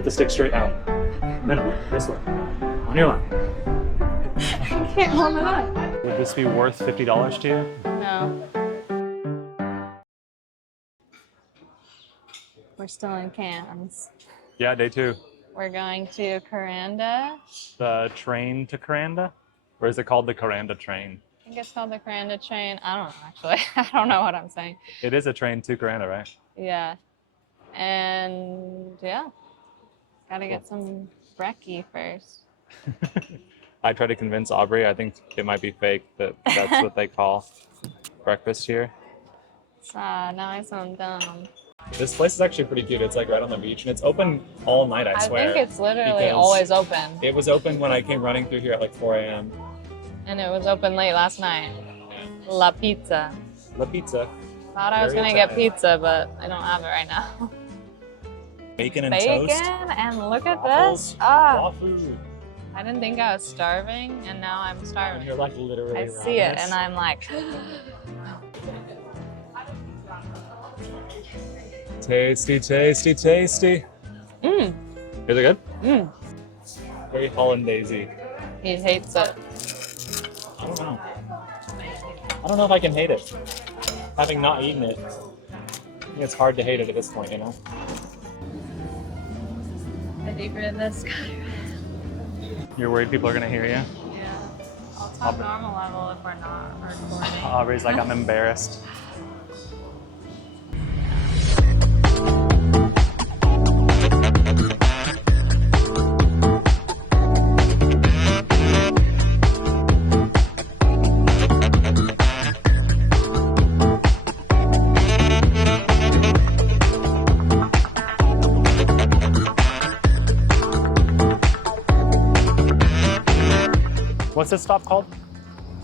Put the stick straight out. No, this way. On your line. I can't hold it up. Would this be worth $50 to you? No. We're still in Cairns. Yeah, day 2. We're going to Kuranda. The train to Kuranda? Or is it called the Kuranda train? I think it's called the Kuranda train. I don't know, actually. I don't know what I'm saying. It is a train to Kuranda, right? Yeah. And yeah, gotta get some brekkie first. I tried to convince Aubrey, I think it might be fake, that that's what they call breakfast here. So now I sound dumb. This place is actually pretty cute. It's like right on the beach and it's open all night, I swear. I think it's literally because always open. It was open when I came running through here at like 4 a.m. And it was open late last night. La pizza. La pizza. Thought I was gonna get pizza, but I don't have it right now. Bacon and Bacon, toast. and look at Waffles, this. Ah, raw food. I didn't think I was starving, and now I'm And starving. you're like literally I see it, and I'm like, tasty, tasty, tasty. mmm, Is it good? mmm. Very hollandaisy. He hates it. I don't know. I don't know if I can hate it. Having not eaten it, I think it's hard to hate it at this point, you know? Ready for this Skyrail? You're worried people are gonna hear you? Yeah. I'll talk normal level if we're not recording. Aubrey's like, I'm embarrassed. What's this stop called?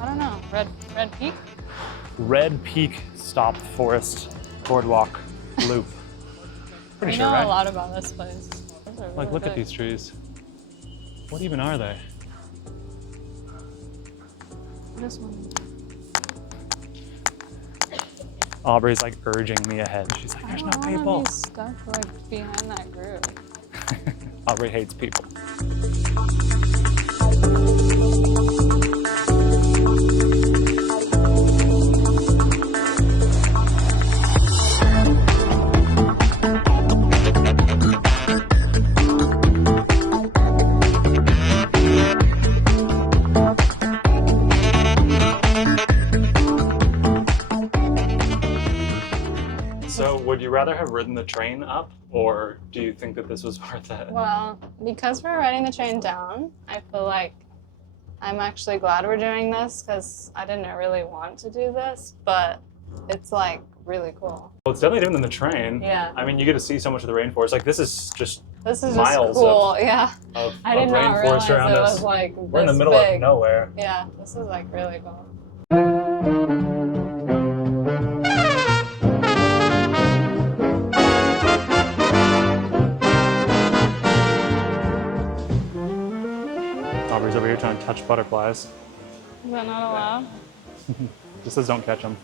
I don't know. Red Peak? Red Peak Stop Forest Boardwalk Loop. Pretty I sure, know right? a lot about this place. These are Like, really look at big. these trees. What even are they? This one. Aubrey's like urging me ahead. She's like, there's no I don't people. wanna be stuck like behind that group. Aubrey hates people. So would you rather have ridden the train up, or do you think that this was worth it? Well, because we're riding the train down, I feel like I'm actually glad we're doing this because I didn't really want to do this, but it's like really cool. Well, it's definitely different than the train. Yeah. I mean, you get to see so much of the rainforest. Like, this is just This is just miles cool, yeah. of I did not realize rainforest it around us. was like We're in the this middle big. of nowhere. Yeah, this is like really cool. Aubrey's over here trying to touch butterflies. Is that not allowed? Just says don't catch them.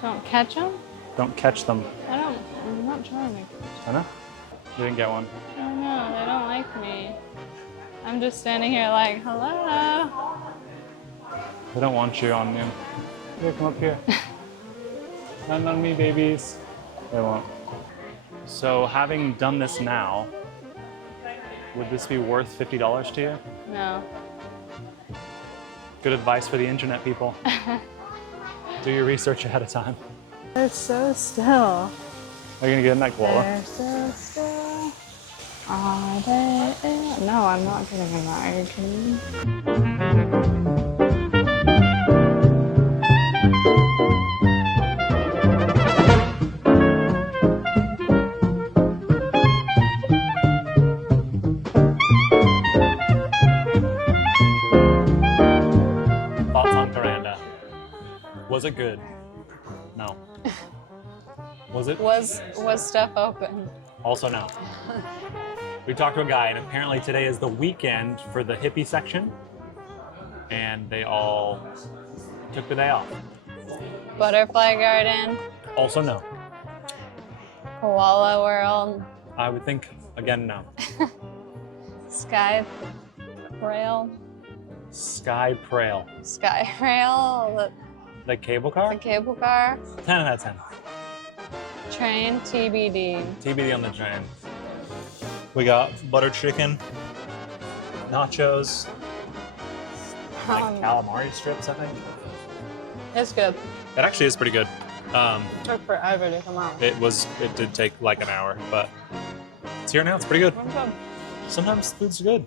Don't catch them? Don't catch them. I'm not trying to. I know. You didn't get one. I know, they don't like me. I'm just standing here like, hello. They don't want you on you. Here, come up here. Not on me, babies. They won't. So having done this now, would this be worth $50 to you? No. Good advice for the internet people. Do your research ahead of time. They're so still. Are you gonna get in that koala? They're so still. Are they? No, I'm not getting in that. Are you kidding me? Thoughts on Kuranda? Was it good? No. Was it? Was stuff open? Also no. We talked to a guy, and apparently today is the weekend for the hippie section, and they all took the day off. Butterfly garden, Also no. koala world. I would think, again, no. Skyrail. Skyrail. Skyrail. The cable car? The cable car. 10 out of 10. Train TBD. TBD on the train. We got butter chicken, nachos, like calamari strips, I think. It's good. It actually is pretty good. Took forever to come out. It did take like an hour, but it's here now. It's pretty good. It's good. Sometimes food's good.